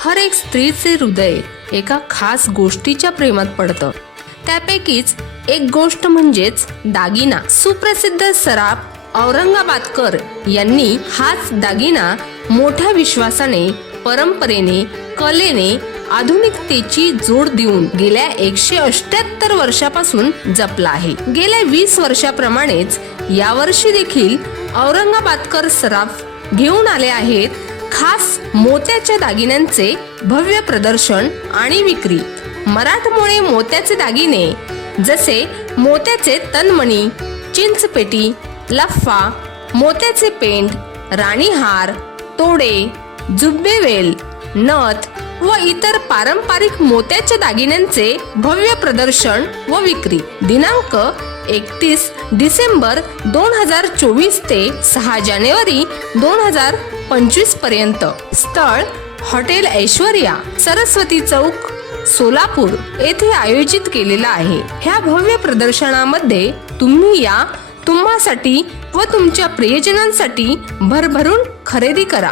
हर एक स्त्रीचे हृदय एका खास गोष्टीच्या प्रेमात पडतं. त्यापैकीच एक गोष्ट म्हणजेच दागिना. सुप्रसिद्ध सराफ औरंगाबादकर यांनी हाच दागिना मोठ्या विश्वासाने परंपरेने कलेने आधुनिकतेची जोड देऊन गेल्या एकशे अष्ट्याहत्तर वर्षापासून जपला आहे. गेल्या वीस वर्षाप्रमाणेच यावर्षी देखील औरंगाबादकर सराफ घेऊन आले आहेत खास मोत्याच्या दागिन्यांचे भव्य प्रदर्शन आणि विक्री. मराठमोळे मोत्याचे दागिने जसे मोत्याचे तनमणी चिंचपेटी लफ्फा मोत्याचे पेंट राणीहार तोडे जुब्बेवेल नथ व इतर पारंपरिक मोत्याच्या दागिन्यांचे भव्य प्रदर्शन व विक्री. दिनांक एकतीस डिसेंबर दोन हजार चोवीस ते सहा जानेवारी दोन हजार पंचवीसपर्यंत. स्थळ हॉटेल ऐश्वर्या सरस्वती चौक सोलापूर येथे आयोजित केलेला आहे. ह्या भव्य प्रदर्शनामध्ये तुम्ही या तुम्हासाठी व तुमच्या प्रियजनांसाठी भरभरून खरेदी करा.